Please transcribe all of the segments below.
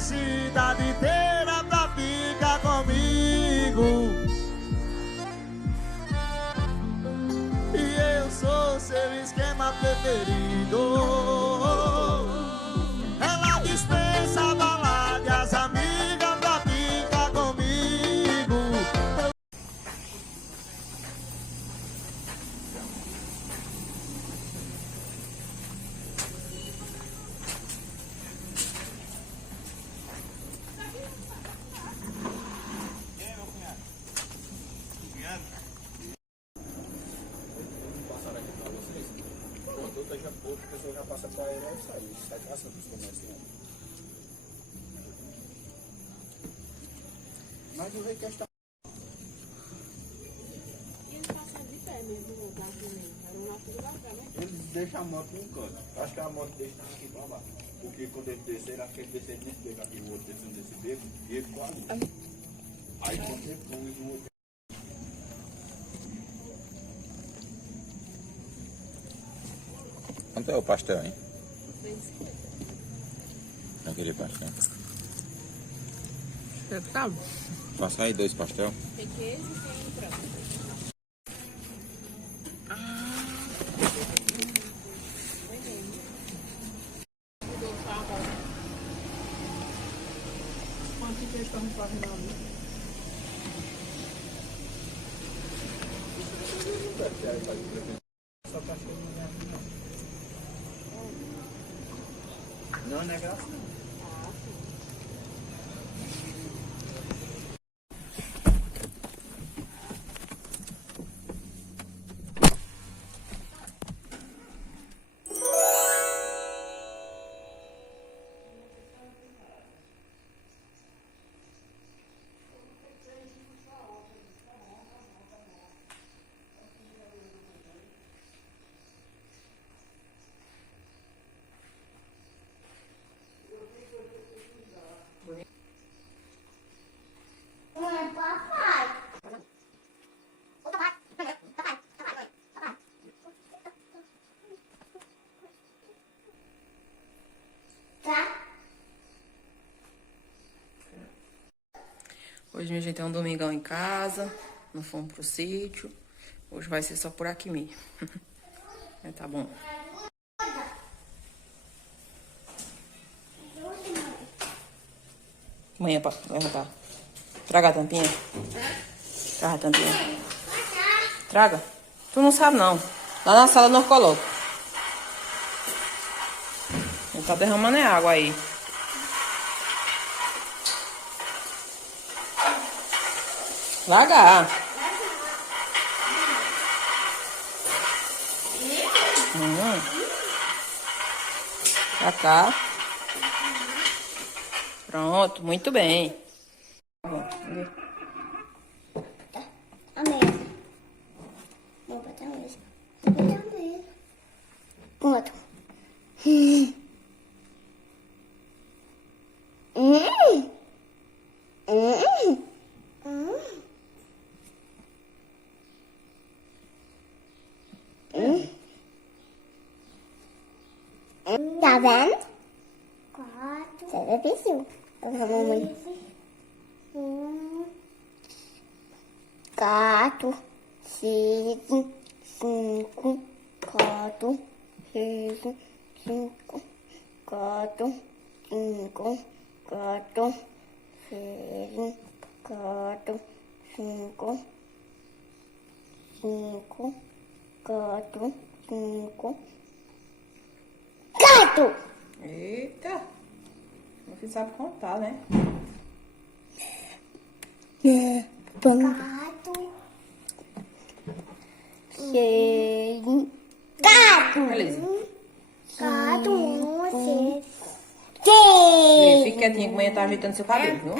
a cidade inteira pra ficar comigo. E eu sou seu esquema preferido. Ela dispensa a balada e as amigas pra ficar comigo. Daqui a pouco a pessoa já passa para ele e sai caçando os comerciantes. Mas o rei quer estar. E eles passaram de pé mesmo, no lugar mesmo. Era um lado do lugar, né? Eles deixam a moto num canto. Acho que a moto deixa aqui para lá. Porque quando ele descer, acho que ele descer nesse beco aqui, o outro descendo desse beco, e ele ficou ali. Aí quando ele pôs o outro. Quanto é o pastel, hein? Aquele pastel. Tá. Passa aí 2 pastel. Tem queijo e tem frango. Quanto que eles estão fazendo ali? Só pastel não é assim, não. Não, não é graça não. Hoje, minha gente, é um domingão em casa. Não fomos pro sítio. Hoje vai ser só por aqui mesmo. Tá bom. Amanhã pra levantar. Traga a tampinha. Traga a tampinha. Traga. Tu não sabe, não. Lá na sala nós coloca. Ele tá derramando água aí. Devagar. Pra cá. Pronto, muito bem. A mesa. Vou botar a mesa. Vou botar a mesa. Pronto. Tá vendo? 4. Você vai ver isso. Eu vou, mamãe. 4, 5, 5, 4, 6, 5, 4, 5, 4, 6, 4, 5, 5, 4, 5, 4! Eita. Você sabe contar, né? 4, 6, 4! Beleza. 4, 1, 6. Fique quietinha que amanhã tá ajeitando seu cabelo, viu?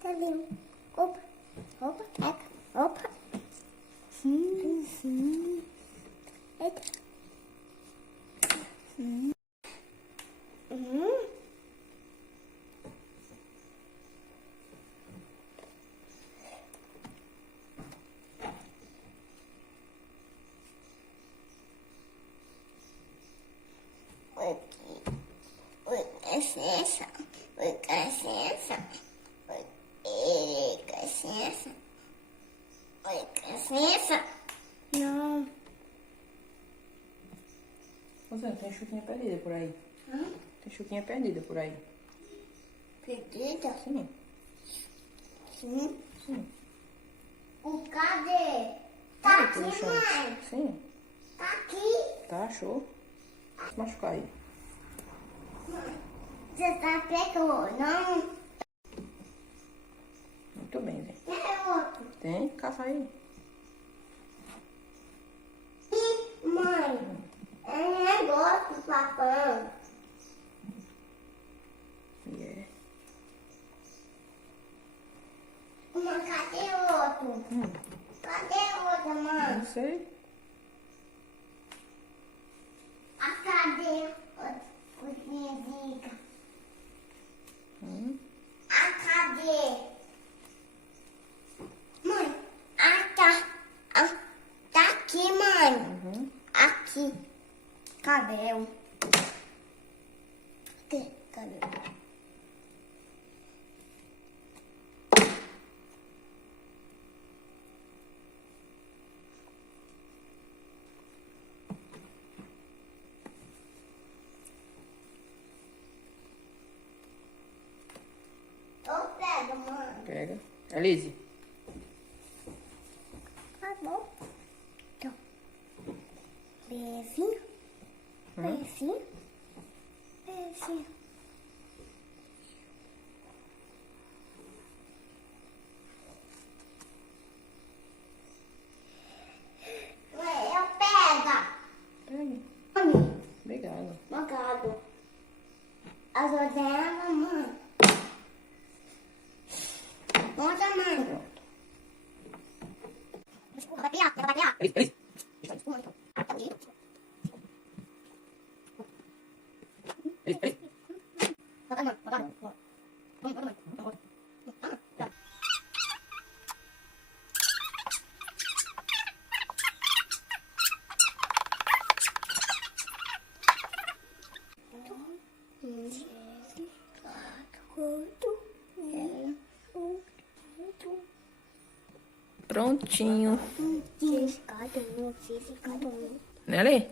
Tazinho. Opa. Opa. Licença? Não. Você tem chuquinha perdida por aí. Hã? Tem chuquinha perdida por aí. Perdida? Sim. Sim. Sim. Cadê? Tá Olha aqui, no chão. mãe. Sim. Tá aqui. Tá, show. Se machucar aí. Você tá pegando, não? Muito bem, velho. É outro. Tem? Caça aí. Ih, mãe, é um negócio, papai. Yeah. Mãe, cadê outro? Cadê outro, mãe? Não sei. Cadê o minha dica? Cadê? Mãe, tá aqui, mãe. Aqui. Cabelo. Cadê? Cabelo. Eu pego, mãe. Pega. Elise. Tá bom. Então. Beijinho. Beijinho. Beijinho. Eu pego. Pega. Mãe, Obrigada. obrigado. As orelhas, mamãe. Onde, mãe? Pronto. Vai pegar. Elise. Elise. Prontinho. Né, Lê?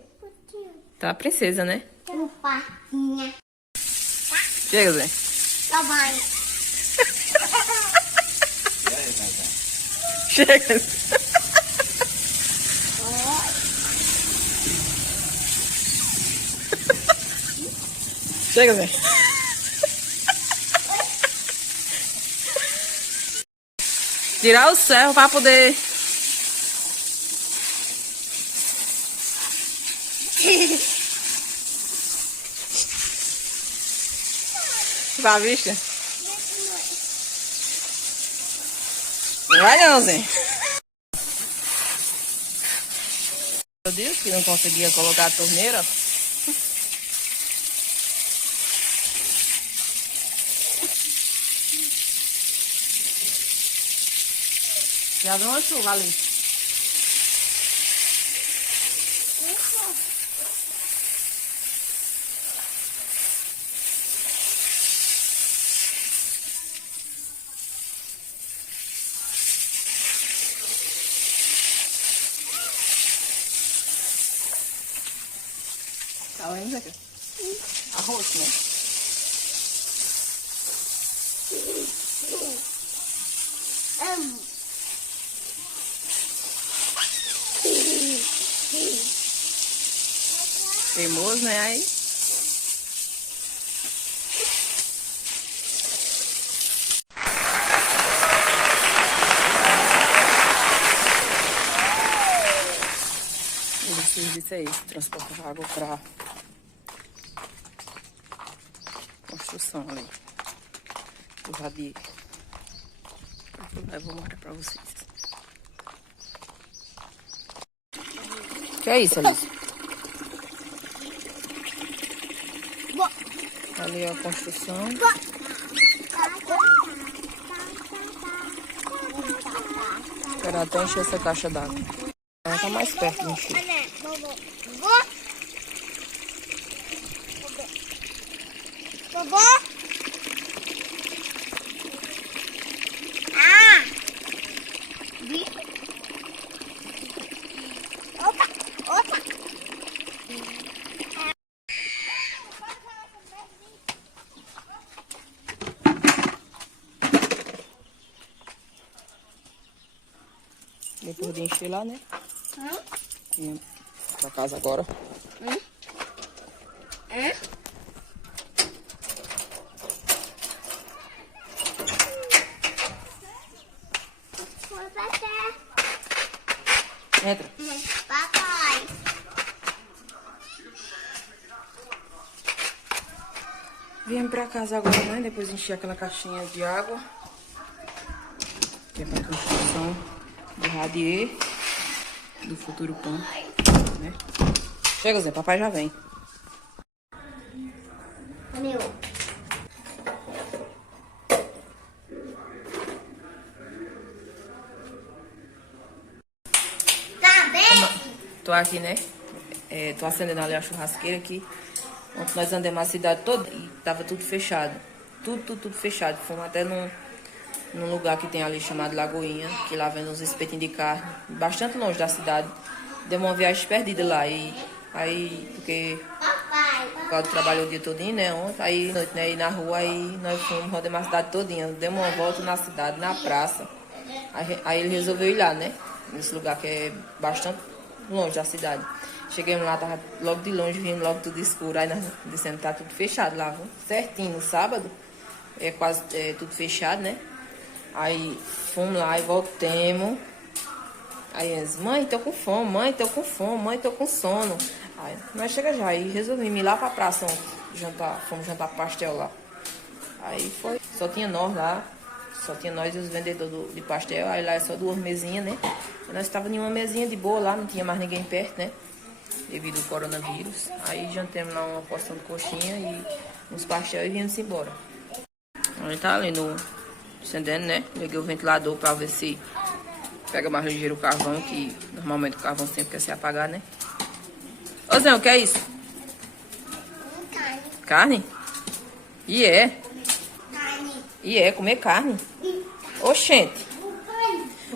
Tá a princesa, né? Patinha. Chega, Zé. Tá bom. Chega. Chega, Zé. Tirar o ferro pra poder... Tá vista? Não vai não, Zé. Eu disse que não conseguia colocar a torneira. Já deu uma chuva ali. Tá vendo, Zeca? Arroz, né? Teimoso, né? Aí. O serviço é esse, transportar água pra construção ali. Do vadio. Eu vou mostrar pra vocês. Que é isso, Alice? Ali é a construção. Esperar até encher essa caixa d'água. Ela tá mais perto de encher. acabou de encher lá, né? Vim pra casa agora. Entra. Papai. Viemos pra casa agora, né? Depois encher aquela caixinha de água. Que é pra construção do radier do futuro pão, né? Chega, Zé, papai já vem. Meu. Tá bem? Tô aqui, né? Tô acendendo ali a churrasqueira aqui. Ontem nós andamos a cidade toda e tava tudo fechado. Tudo fechado. Fomos até num lugar que tem ali chamado Lagoinha, que lá vende uns espetinhos de carne, bastante longe da cidade. Deu uma viagem perdida lá. E aí, porque o Claudio trabalhou o dia todinho, né? Ontem, aí noite, né? E na rua, aí nós fomos, rodamos a cidade todinha. Demos uma volta na cidade, na praça. Aí ele resolveu ir lá, né? Nesse lugar que é bastante longe da cidade. Chegamos lá, tava logo de longe, vindo logo tudo escuro. Aí nós dissemos que tá tudo fechado lá, viu? Certinho, no sábado. É quase tudo fechado, né? Aí fomos lá e voltemos. Aí eles, mãe, tô com fome, mãe, tô com fome, mãe, tô com sono. Aí nós chega já, aí resolvemos ir lá pra praça ontem, jantar, fomos jantar pastel lá. Aí foi, só tinha nós lá, só tinha nós e os vendedores de pastel. Aí lá é só 2 mesinhas, né? E nós estávamos em uma mesinha de boa lá, não tinha mais ninguém perto, né? Devido ao coronavírus. Aí jantamos lá uma porção de coxinha e uns pastel e viemos embora. Aí tá ali no acendendo, né? Liguei o ventilador pra ver se pega mais ligeiro o carvão, que normalmente o carvão sempre quer se apagar, né? Ô Zé, o que é isso? Carne. Carne? E é? Carne. E é? Comer carne? Oxente.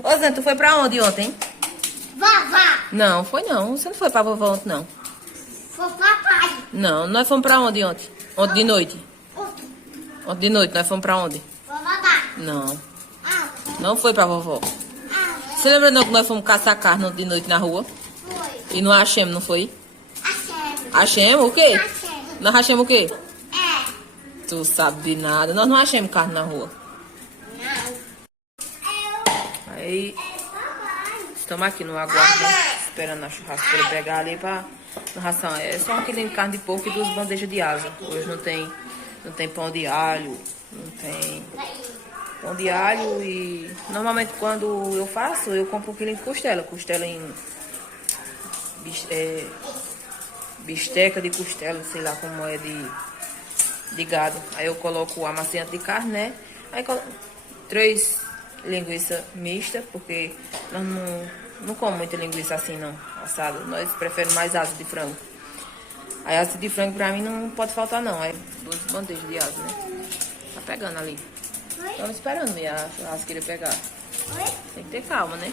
Ô Zé, tu foi pra onde ontem? Vovó. Não, foi não. Você não foi pra vovó ontem, não. Foi papai. Não, nós fomos pra onde ontem? Ontem de noite. Ontem de noite, nós fomos pra onde? Vovó. Não. Não foi pra vovó. Você lembra não que nós fomos caçar carne ontem de noite na rua? Foi. E não achamos, não foi? Achemos. Achamos o quê? Achemos. Nós achamos o quê? É. Tu sabe de nada. Nós não achamos carne na rua. Não. Aí, estamos aqui no aguardo, né? Esperando a churrasqueira pegar ali pra ração. É só um quilinho de carne de porco e 2 bandejas de asa. Hoje não tem pão de alho, não tem pão de alho e... Normalmente quando eu faço, eu compro 1 quilinho de costela. Costela em... bisteca de costela, sei lá como é de gado. Aí eu coloco o amaciante de carne, né? Aí 3 linguiças mistas, porque nós não comemos muita linguiça assim não, assada. Nós preferimos mais asa de frango. Aí asa de frango pra mim não pode faltar não. Aí 2 bandejas de asa, né? Tá pegando ali. Estamos esperando a churrasqueira pegar. Tem que ter calma, né?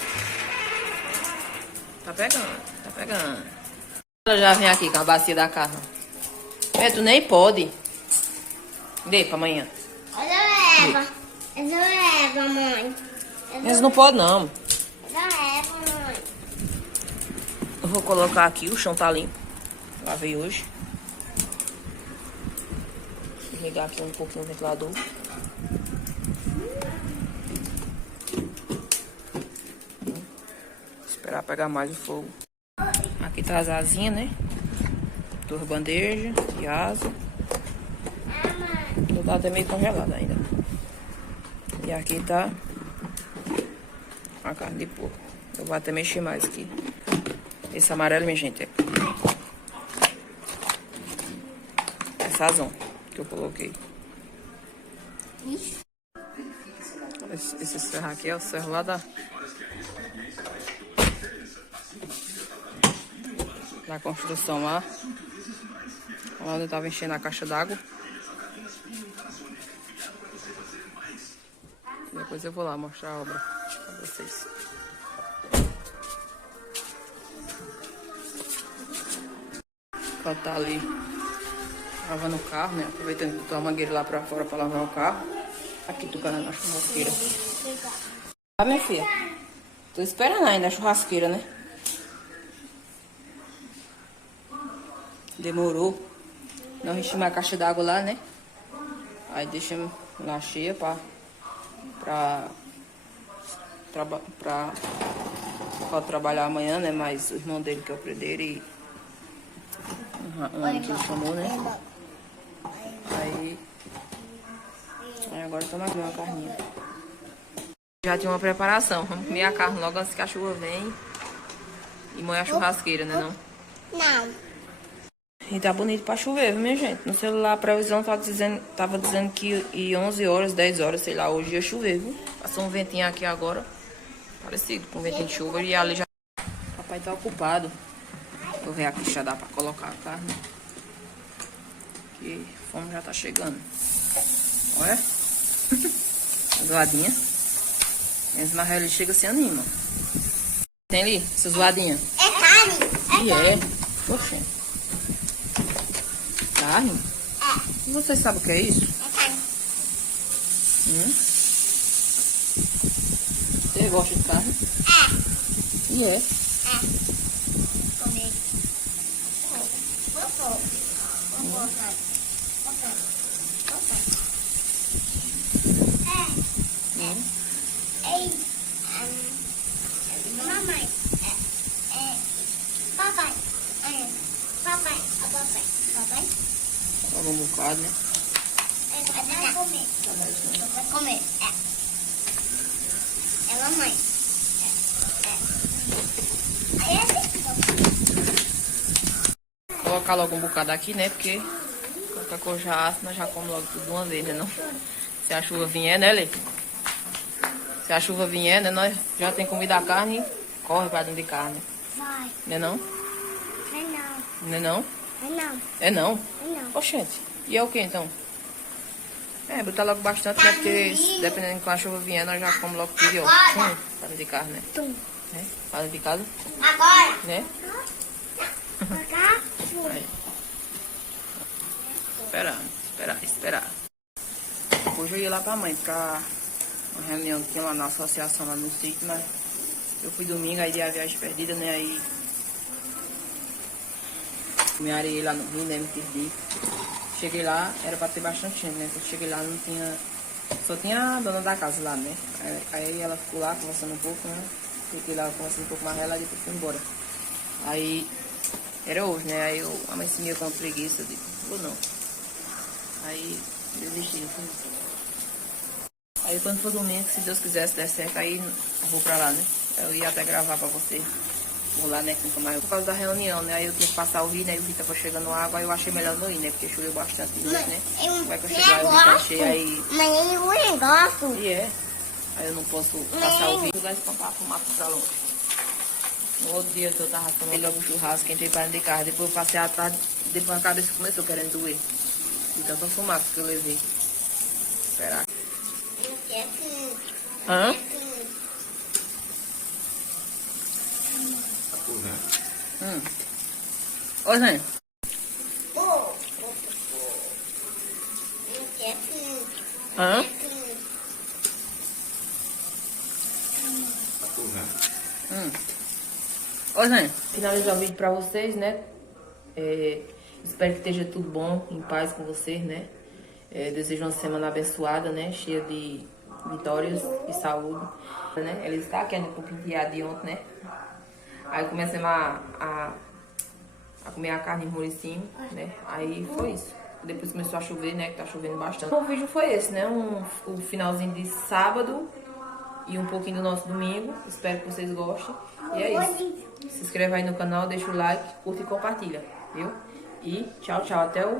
Tá pegando. Ela já vem aqui com a bacia da carne. Tu nem pode. Dê pra amanhã. Eu levo, mãe. Eles não podem, não. Eu levo, mãe. Eu vou colocar aqui, o chão tá limpo. Lavei hoje. Vou ligar aqui um pouquinho o ventilador. Esperar pegar mais o fogo. Aqui tá as asinhas, né? 2 bandejas de asa. Tá até meio congelado ainda. E aqui tá a carne de porco. Eu vou até mexer mais aqui. Esse amarelo, minha gente, é sazon que eu coloquei. Esse serro aqui é o serro lá da construção lá. Lá onde eu tava enchendo a caixa d'água. Depois eu vou lá mostrar a obra pra vocês. Ela tá ali lavando o carro, né? Aproveitando que botou a mangueira lá pra fora pra lavar o carro. Aqui tocando na churrasqueira. Tá, minha filha? Tô esperando ainda a churrasqueira, né? Demorou. Nós enchemos a caixa d'água lá, né? Aí deixamos lá cheia pra trabalhar amanhã, né? Mas o irmão dele que é o predeiro e um que ele chamou, né? Aí agora toma aqui uma carninha. Já tinha uma preparação. Vamos comer a carne logo antes que a chuva vem e moer a churrasqueira, né não? Não. E tá bonito pra chover, viu, minha gente? No celular a previsão tava dizendo que ia 11 horas, 10 horas, sei lá, hoje ia chover, viu? Passou um ventinho aqui agora, parecido com um ventinho de chuva, e ali já... Papai tá ocupado. Vou ver aqui se já dá pra colocar a carne. Que a fome já tá chegando. Olha. Zoadinha. As marrelas chega se anima. Tem ali, essa zoadinha. É carne. E é. Poxa. Carne? É. Você sabe o que é isso? É carne. Você gosta de carne? É. E é. É. Comer. Vou Ei. Mamãe. Papai. Papai. Papai. Logo um bocado, né? Vai comer. Vai comer. É mamãe. Aí é assim. Colocar logo um bocado aqui, né? Porque qualquer coisa já assa, nós já comemos logo tudo de uma vez, né? Não? Se a chuva vier, né, Lê? Se a chuva vier, né? Nós já tem comida a carne, corre pra dentro de carne. Vai. Não é não? Não. Não é não? Não. É não? Não. Oxente. E é o que então? É, botar logo bastante, né? Porque dependendo de quando a chuva vier, nós já comemos logo tudo, ó. Pra dentro de carne, né? Tum. É, pra dentro de casa, Agora. né? Agora. Aí. Esperar. Hoje eu ia lá pra mãe, pra uma reunião que tinha lá na associação, lá no sítio, mas eu fui domingo, aí dei a viagem perdida, né? Aí me areiei lá no Rio, né? Me perdi. Cheguei lá, era pra ter bastante gente, né? Quando cheguei lá não tinha... Só tinha a dona da casa lá, né? Aí ela ficou lá conversando um pouco, né? Fiquei lá conversando um pouco mais ela e depois fui embora. Aí era hoje, né? Aí eu amanheci meio com preguiça, eu digo, vou não. Aí desisti, eu fui. Aí quando for domingo, se Deus quiser, se der certo, aí eu vou pra lá, né? Eu ia até gravar pra você. Vou lá, né? Por causa da reunião, né? Aí eu tinha que passar o rio, né? E o rio tava chegando água, aí eu achei melhor não ir, né? Porque choveu bastante, né? Vai que eu chegar e o rio tá cheio, aí... Mas eu não gosto. E é. Aí eu não posso passar o rio e espantar a fumaça pra longe. No outro dia que eu tava comendo logo o churrasco, entrei pra dentro de casa. Depois eu passei a tarde, depois a cabeça começou querendo doer. De tanta fumaça que eu levei. Esperar. Hã? Ô, Zé. Hã? Ô, Zé. Finalizar o vídeo pra vocês, né? Espero que esteja tudo bom, em paz com vocês, né? Desejo uma semana abençoada, né? Cheia de vitórias e saúde, né? Eles estavam querendo um pouquinho de ontem, né? Aí comecemos a comer a carne em muricinho, né? Aí foi isso. Depois começou a chover, né? Que tá chovendo bastante. O vídeo foi esse, né? O finalzinho de sábado e um pouquinho do nosso domingo. Espero que vocês gostem. E é isso. Se inscreva aí no canal, deixa o like, curte e compartilha, viu? E tchau, tchau. Até o